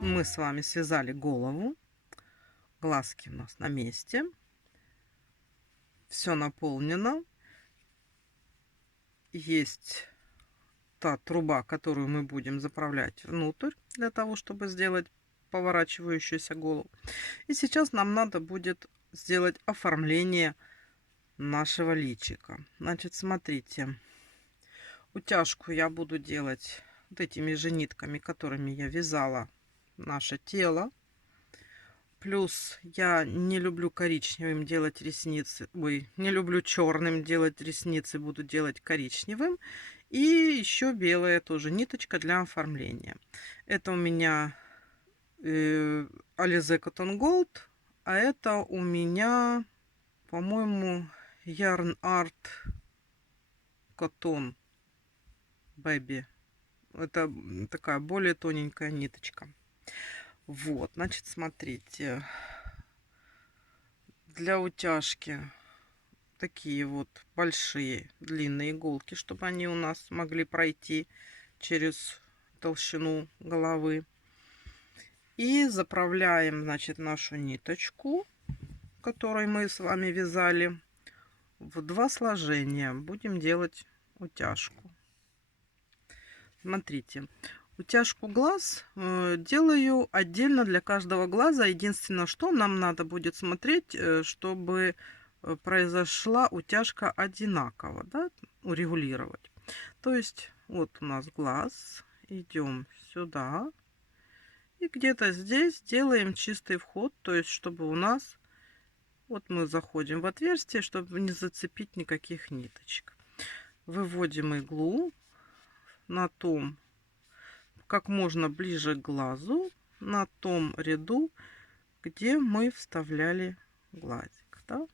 мы с вами связали голову. Глазки у нас на месте. Все наполнено. Есть та труба, которую мы будем заправлять внутрь, для того, чтобы сделать поворачивающуюся голову. И сейчас нам надо будет сделать оформление нашего личика. Значит, смотрите. Утяжку я буду делать вот этими же нитками, которыми я вязала наше тело. Плюс я не люблю коричневым делать ресницы. Ой, не люблю черным делать ресницы. Буду делать коричневым. И еще белая тоже ниточка для оформления. Это у меня Alize Cotton Gold. А это у меня, по-моему, Yarn Art Cotton Baby. Это такая более тоненькая ниточка. Вот, значит, смотрите. Для утяжки такие вот большие длинные иголки, чтобы они у нас могли пройти через толщину головы. И заправляем, значит, нашу ниточку, которой мы с вами вязали, в 2 сложения. Будем делать утяжку. Смотрите, утяжку глаз делаю отдельно для каждого глаза. Единственное, что нам надо будет смотреть, чтобы произошла утяжка одинаково, да, урегулировать. То есть вот у нас глаз, идем сюда и где-то здесь делаем чистый вход, то есть чтобы у нас вот мы заходим в отверстие, чтобы не зацепить никаких ниточек. Выводим иглу на том, как можно ближе к глазу, на том ряду, где мы вставляли глазик, да?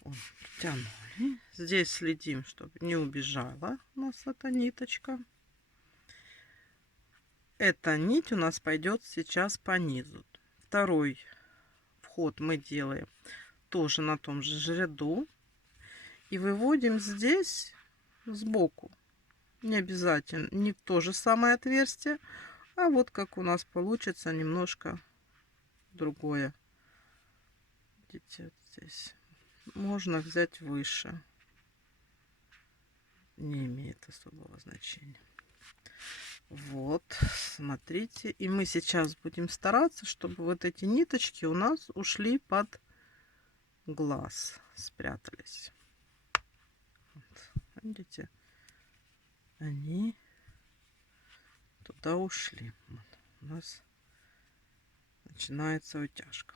Вот, тянули. Здесь следим, чтобы не убежала у нас эта ниточка. Эта нить у нас пойдет сейчас по низу. Второй вход мы делаем тоже на том же ряду и выводим здесь сбоку. Не обязательно не в то же самое отверстие, а вот как у нас получится немножко другое. Видите, вот здесь можно взять выше, не имеет особого значения. Вот, смотрите, и мы сейчас будем стараться, чтобы вот эти ниточки у нас ушли под глаз, спрятались. Вот, видите, они туда ушли. Вот, у нас начинается утяжка.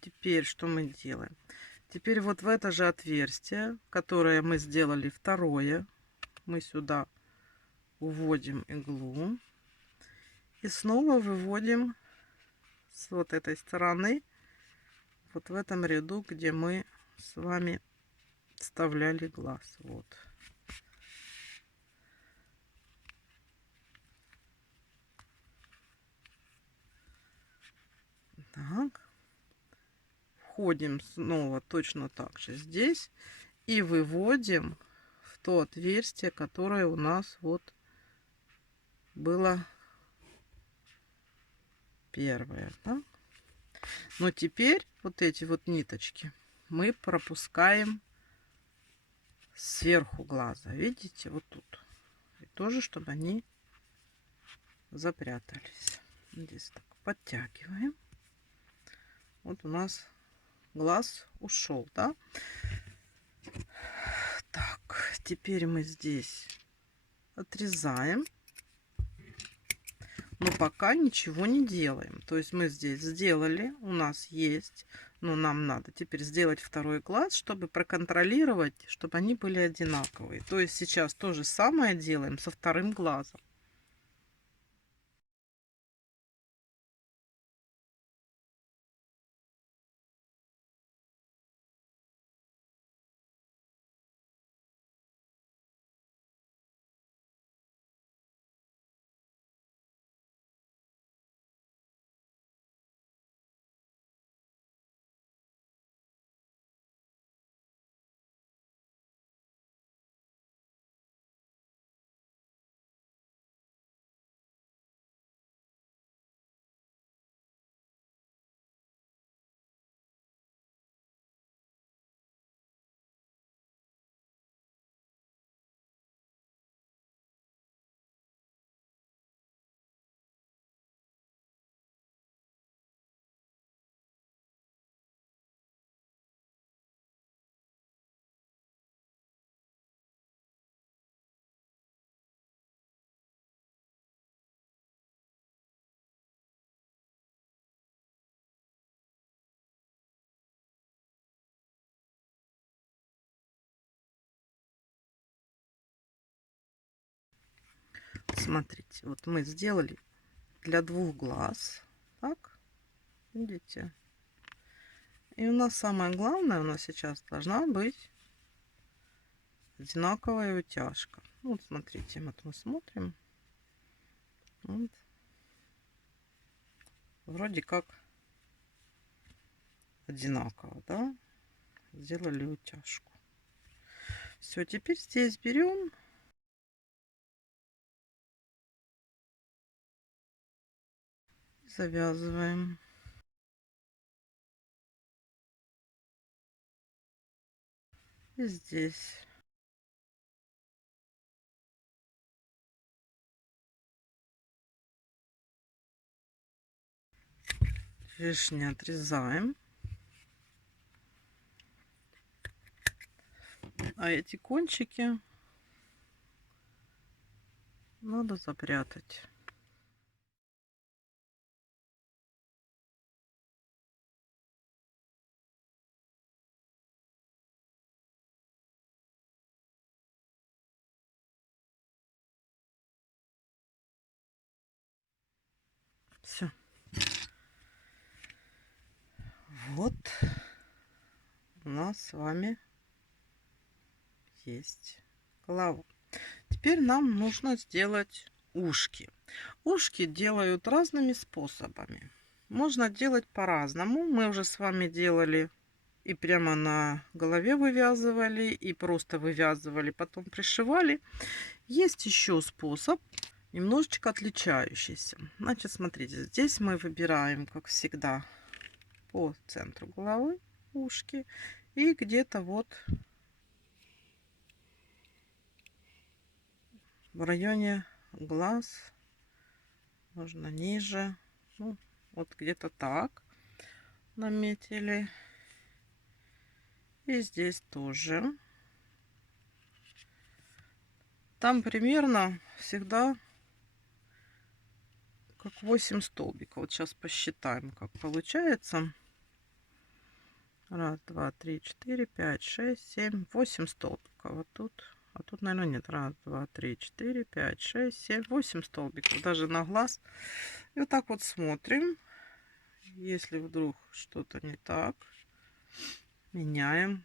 Теперь что мы делаем? Теперь вот в это же отверстие, которое мы сделали второе, мы сюда уводим иглу и снова выводим с вот этой стороны, вот в этом ряду, где мы с вами вставляли глаз. Вот. Так. Входим снова точно так же здесь и выводим в то отверстие, которое у нас вот было первое, да? Но теперь вот эти вот ниточки мы пропускаем сверху глаза, видите, вот тут. И тоже, чтобы они запрятались. Здесь так подтягиваем. Вот у нас глаз ушел, да? Так, теперь мы здесь отрезаем. Но пока ничего не делаем. То есть мы здесь сделали, у нас есть, но нам надо теперь сделать второй глаз, чтобы проконтролировать, чтобы они были одинаковые. То есть сейчас то же самое делаем со вторым глазом. Смотрите, вот мы сделали для 2 глаз. Так, видите? И у нас самое главное, у нас сейчас должна быть одинаковая утяжка. Вот смотрите, вот мы смотрим. Вот. Вроде как одинаково, да? Сделали утяжку. Все, теперь здесь берем и завязываем. И здесь. Лишнее отрезаем. А эти кончики надо запрятать. Все. Вот у нас с вами есть голова. Теперь нам нужно сделать ушки. Ушки делают разными способами. Можно делать по-разному. Мы уже с вами делали и прямо на голове вывязывали, и просто вывязывали, потом пришивали. Есть еще способ, немножечко отличающийся. Значит, смотрите, здесь мы выбираем, как всегда, по центру головы ушки. И где-то вот в районе глаз, можно ниже, ну, вот где-то так наметили. И здесь тоже. Там примерно всегда как 8 столбиков. Вот сейчас посчитаем, как получается. Раз, два, три, четыре, пять, шесть, семь, 8 столбиков. Вот тут. А тут, наверное, нет. Раз, два, три, четыре, пять, шесть, семь, 8 столбиков. Даже на глаз. И вот так вот смотрим. Если вдруг что-то не так, меняем.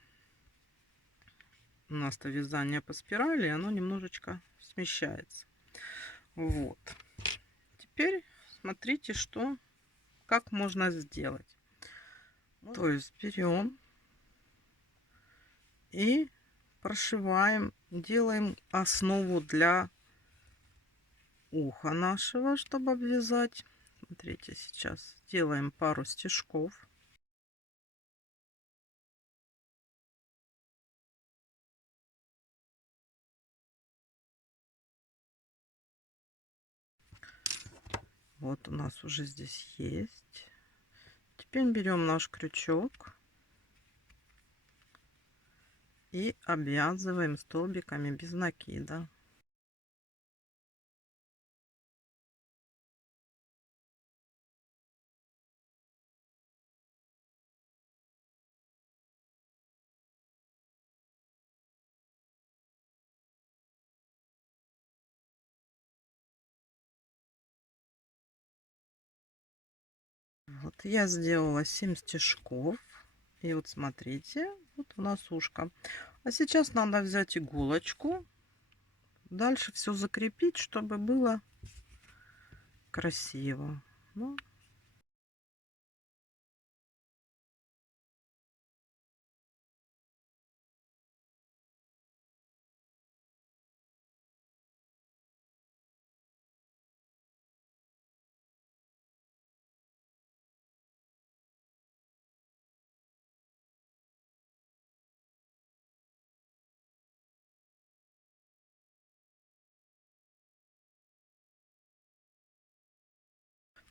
У нас-то вязание по спирали, оно немножечко смещается. Вот. Теперь смотрите, как можно сделать. То есть берем и прошиваем, делаем основу для уха нашего, чтобы обвязать. Смотрите, сейчас делаем пару стежков. Вот у нас уже здесь есть. Теперь берем наш крючок и обвязываем столбиками без накида. Вот я сделала 7 стежков. И вот смотрите, вот у нас ушко. А сейчас надо взять иголочку. Дальше все закрепить, чтобы было красиво. Ну,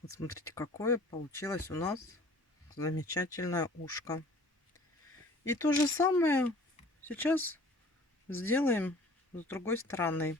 вот смотрите, какое получилось у нас замечательное ушко. И то же самое сейчас сделаем с другой стороны.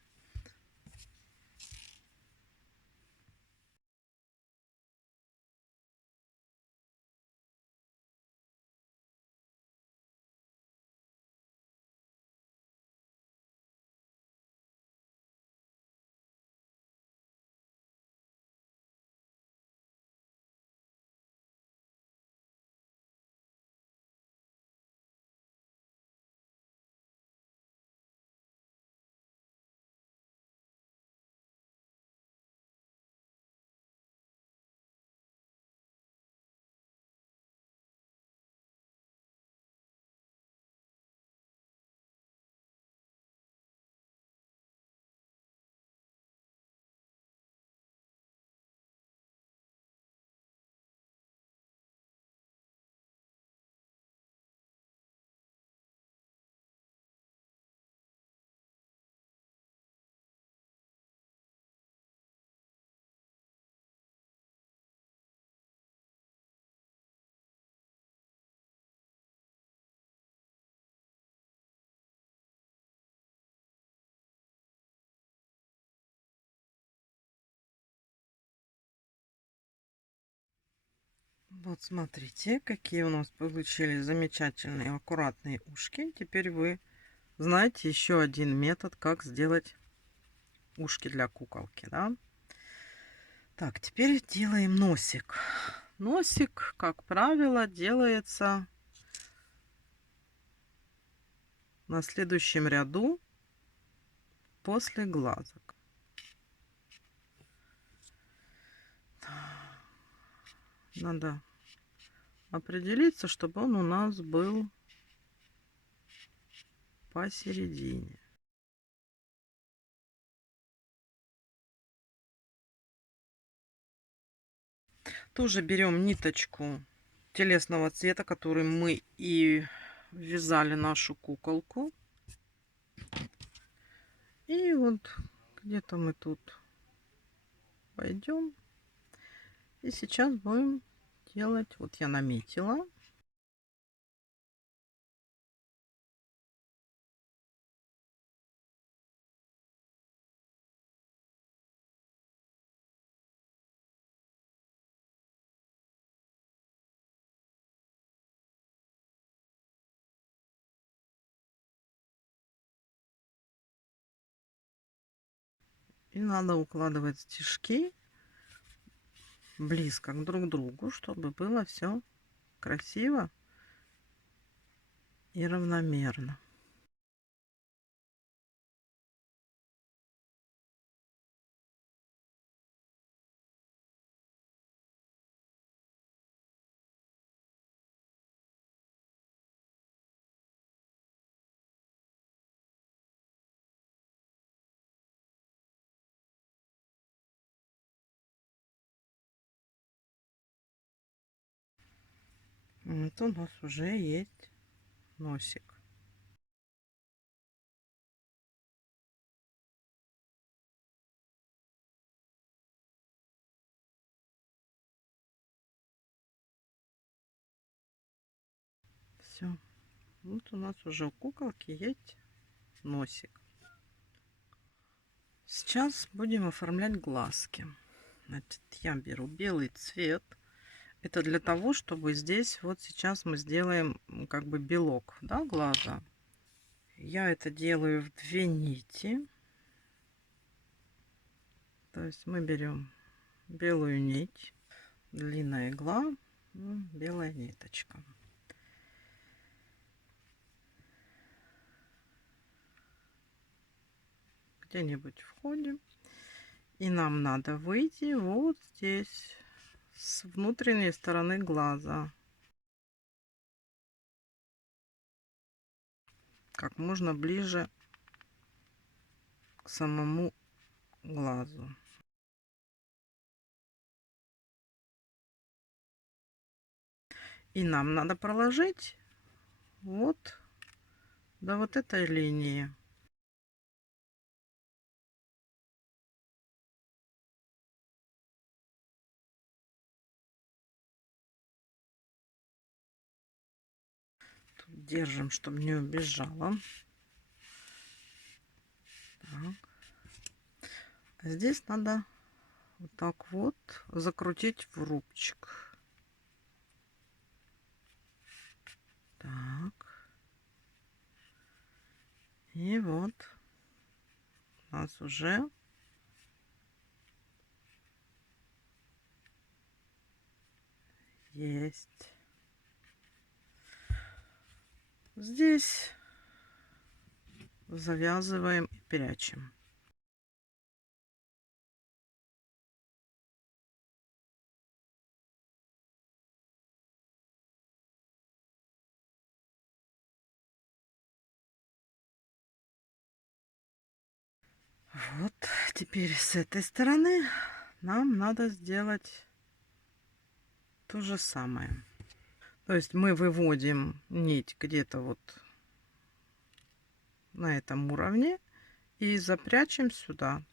Вот смотрите, какие у нас получились замечательные аккуратные ушки. Теперь вы знаете еще один метод, как сделать ушки для куколки, да? Так, теперь делаем носик. Носик, как правило, делается на следующем ряду после глазок. Надо определиться, чтобы он у нас был посередине. Тоже берем ниточку телесного цвета, который мы и вязали нашу куколку. И вот где-то мы тут пойдем. И сейчас будем делать. Вот я наметила. И надо укладывать стежки близко друг к другу, чтобы было все красиво и равномерно. Вот у нас уже есть носик. Все. Вот у нас уже у куколки есть носик. Сейчас будем оформлять глазки. Значит, я беру белый цвет. Это для того, чтобы здесь вот сейчас мы сделаем как бы белок, да, глаза. Я это делаю в 2 нити. То есть мы берем белую нить, длинная игла, белая ниточка. Где-нибудь входим. И нам надо выйти вот здесь, с внутренней стороны глаза. Как можно ближе к самому глазу. И нам надо проложить вот до вот этой линии. Тут держим, чтобы не убежала. Так. А здесь надо вот так вот закрутить в рубчик. Так. И вот у нас уже есть. Здесь завязываем и прячем. Вот теперь с этой стороны нам надо сделать то же самое. То есть мы выводим нить где-то вот на этом уровне и запрячем сюда.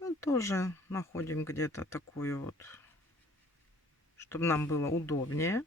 Ну, тоже находим где-то такую вот, чтобы нам было удобнее.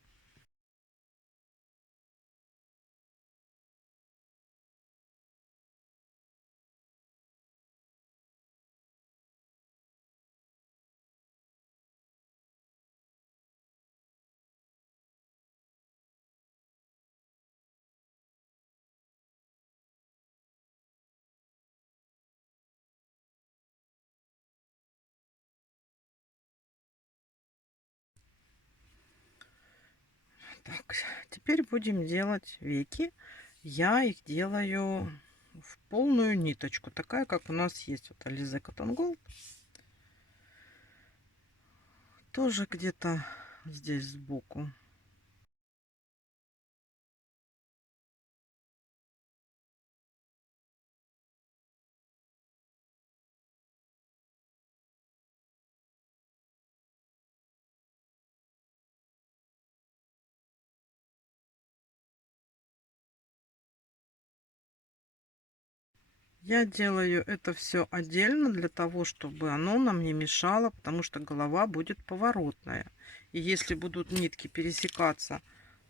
Так, теперь будем делать веки. Я их делаю в полную ниточку, такая, как у нас есть вот Alize Cotton Gold. Тоже где-то здесь сбоку. Я делаю это все отдельно для того, чтобы оно нам не мешало, потому что голова будет поворотная. И если будут нитки пересекаться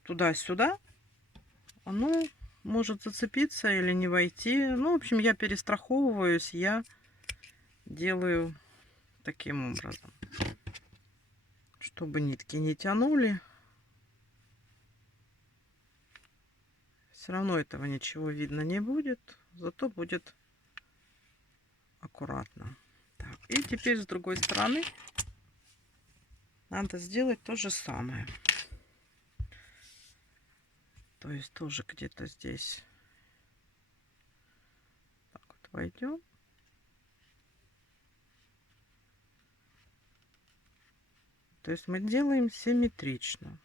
туда-сюда, оно может зацепиться или не войти. Ну, в общем, я перестраховываюсь, я делаю таким образом, чтобы нитки не тянули. Все равно этого ничего видно не будет, зато будет аккуратно. Так, и теперь с другой стороны надо сделать то же самое. То есть тоже где-то здесь так вот войдем. То есть мы делаем симметрично.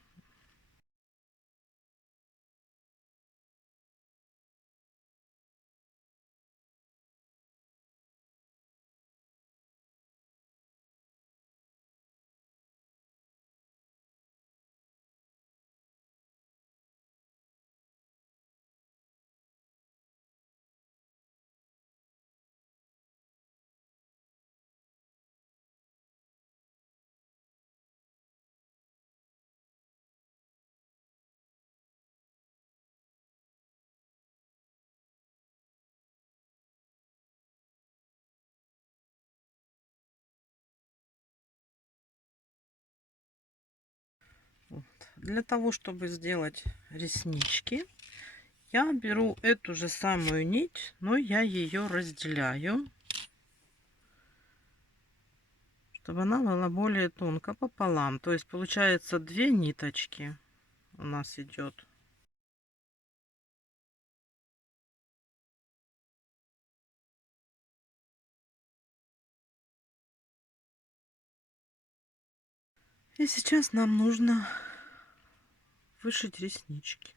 Вот. Для того, чтобы сделать реснички, я беру эту же самую нить, но я ее разделяю, чтобы она была более тонко пополам. То есть получается две ниточки у нас идет. И сейчас нам нужно вышить реснички.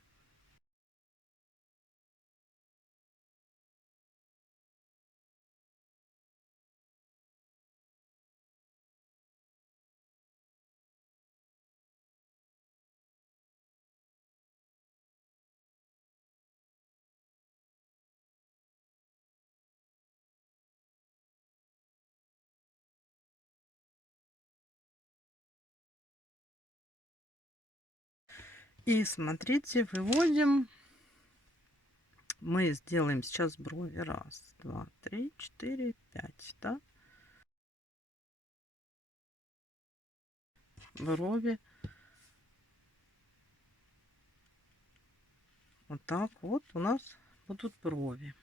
И смотрите, выводим. Мы сделаем сейчас брови. Раз, два, три, четыре, пять. Да? Брови. Вот так вот у нас будут брови.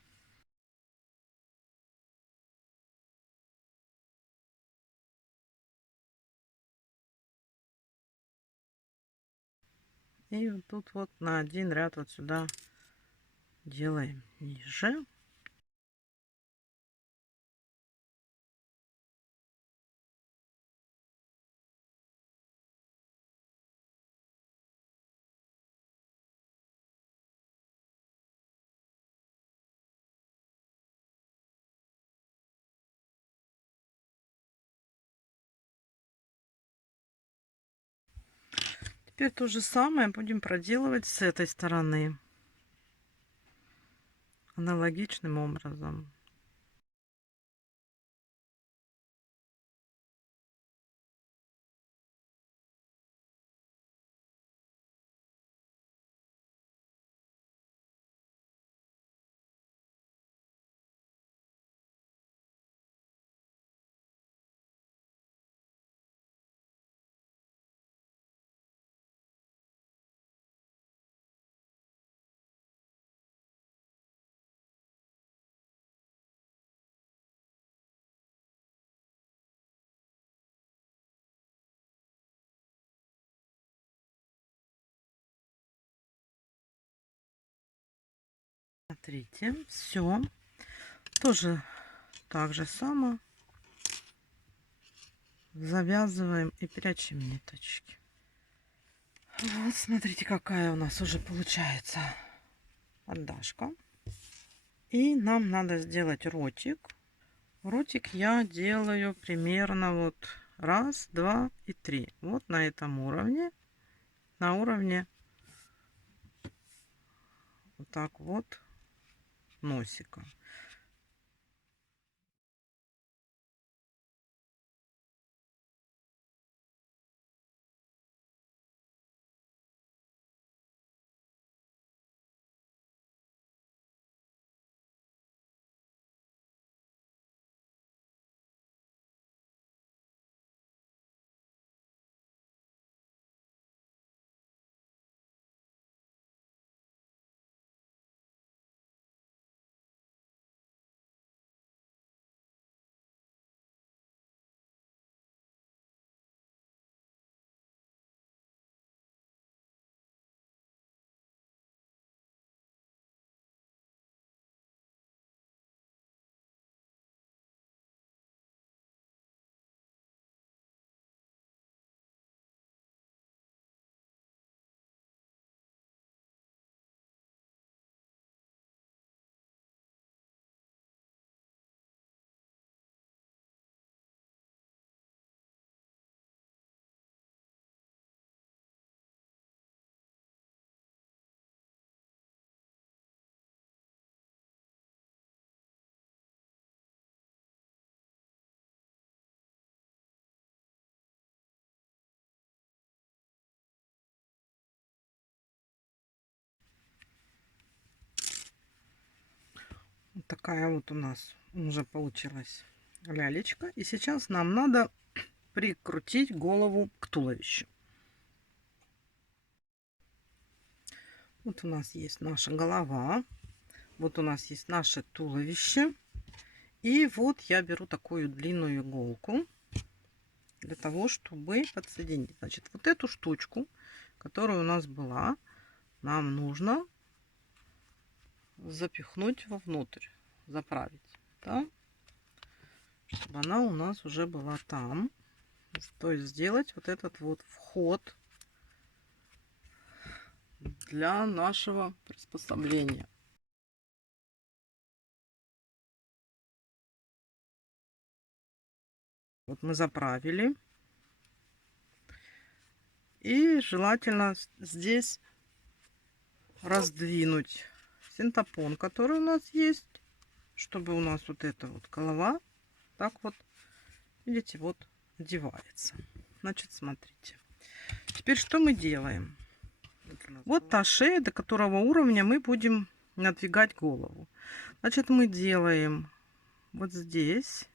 И вот тут вот на один ряд вот сюда делаем ниже. Теперь то же самое будем проделывать с этой стороны. Аналогичным образом. смотрите, все. Тоже так же само завязываем и прячем ниточки. Вот, смотрите, какая у нас уже получается отдашка. И нам надо сделать ротик. Ротик я делаю примерно вот раз, два и три. Вот на этом уровне. На уровне вот так вот носика. Вот такая вот у нас уже получилась лялечка. И сейчас нам надо прикрутить голову к туловищу. Вот у нас есть наша голова. Вот у нас есть наше туловище. И вот я беру такую длинную иголку для того, чтобы подсоединить. Значит, вот эту штучку, которая у нас была, нам нужно запихнуть вовнутрь, заправить, да? Чтобы она у нас уже была там. То есть сделать вот этот вот вход для нашего приспособления. Вот мы заправили. И желательно здесь раздвинуть синтопон, который у нас есть, чтобы у нас вот эта вот голова так вот, видите, вот одевается. Значит, смотрите. Теперь что мы делаем? Вот та шея, до которого уровня мы будем надвигать голову. Значит, мы делаем вот здесь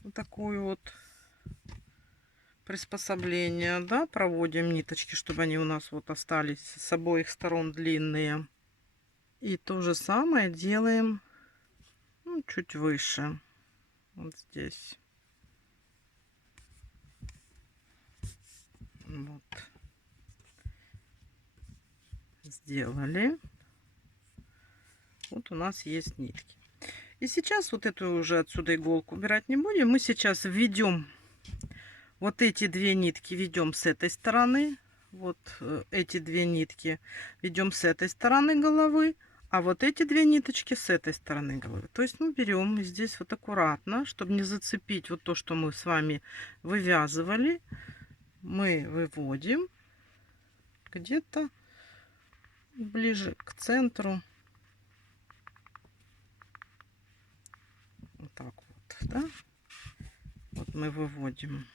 вот такую вот приспособление, да, проводим ниточки, чтобы они у нас вот остались с обоих сторон длинные. И то же самое делаем, ну, чуть выше, вот здесь. Вот. Сделали. Вот у нас есть нитки. И сейчас вот эту уже отсюда иголку убирать не будем. Мы сейчас введем вот эти две нитки, ведем с этой стороны. Вот эти две нитки ведем с этой стороны головы. А вот эти две ниточки с этой стороны головы. То есть мы берем здесь вот аккуратно, чтобы не зацепить вот то, что мы с вами вывязывали. Мы выводим где-то ближе к центру. Вот так вот, да? Вот мы выводим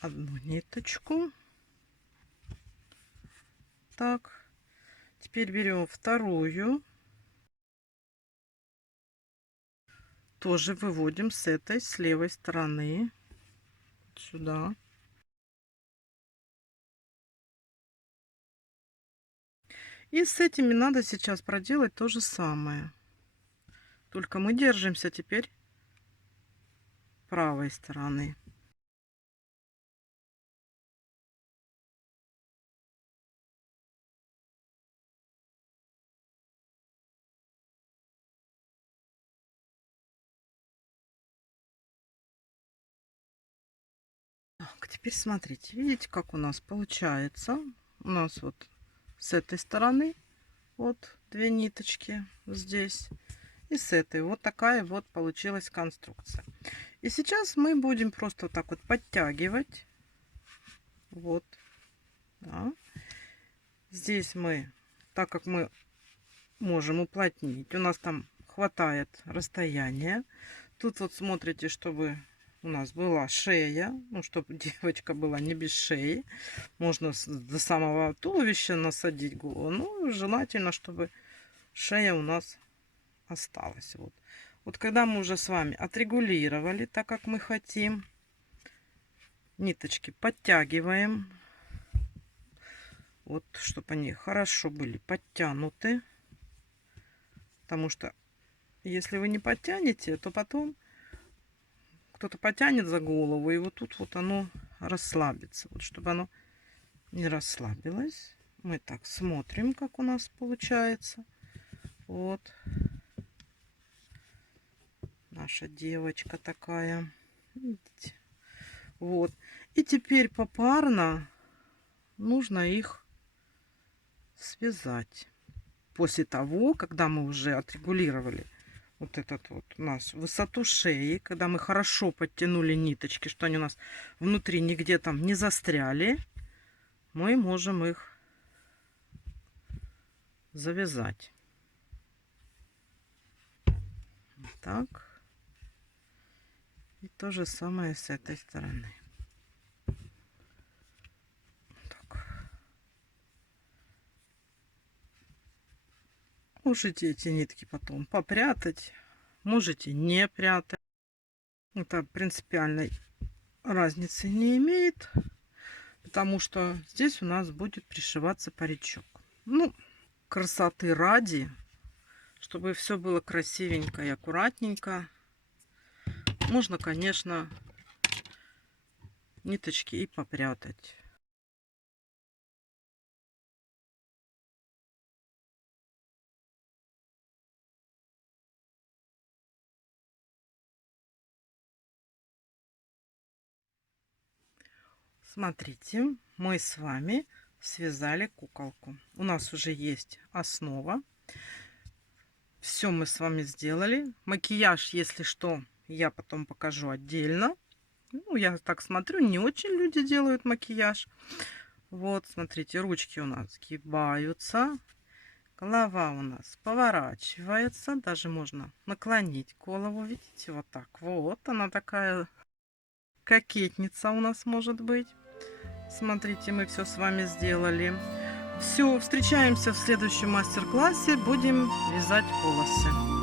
одну ниточку. Так. Теперь берем вторую. Тоже выводим с этой, с левой стороны. Сюда. И с этими надо сейчас проделать то же самое. Только мы держимся теперь правой стороны. Так, теперь смотрите, видите, как у нас получается. У нас вот с этой стороны вот 2 ниточки здесь. И с этой вот такая вот получилась конструкция. И сейчас мы будем просто вот так вот подтягивать. Вот. Да. Здесь мы, так как мы можем уплотнить, у нас там хватает расстояния. Тут вот смотрите, чтобы у нас была шея, ну, чтобы девочка была не без шеи. Можно до самого туловища насадить голову. Ну, желательно, чтобы шея у нас осталась. Вот. Вот когда мы уже с вами отрегулировали так, как мы хотим, ниточки подтягиваем. Вот, чтобы они хорошо были подтянуты. Потому что если вы не подтянете, то потом кто-то потянет за голову, и вот тут вот оно расслабится. Вот чтобы оно не расслабилось. Мы так смотрим, как у нас получается. Вот. Наша девочка такая. Видите? Вот. И теперь попарно нужно их связать. После того, когда мы уже отрегулировали вот этот вот у нас высоту шеи, когда мы хорошо подтянули ниточки, что они у нас внутри нигде там не застряли, мы можем их завязать. Так. И то же самое с этой стороны. Можете эти нитки потом попрятать, можете не прятать. Это принципиальной разницы не имеет, потому что здесь у нас будет пришиваться паричок. Ну, красоты ради, чтобы все было красивенько и аккуратненько, можно, конечно, ниточки и попрятать. Смотрите, мы с вами связали куколку. У нас уже есть основа. Все мы с вами сделали. Макияж, если что, я потом покажу отдельно. Ну, я так смотрю, не очень люди делают макияж. Вот, смотрите, ручки у нас сгибаются. Голова у нас поворачивается. Даже можно наклонить голову. Видите, вот так. Вот она такая кокетница у нас может быть. Смотрите, мы все с вами сделали. Все, встречаемся в следующем мастер-классе. Будем вязать волосы.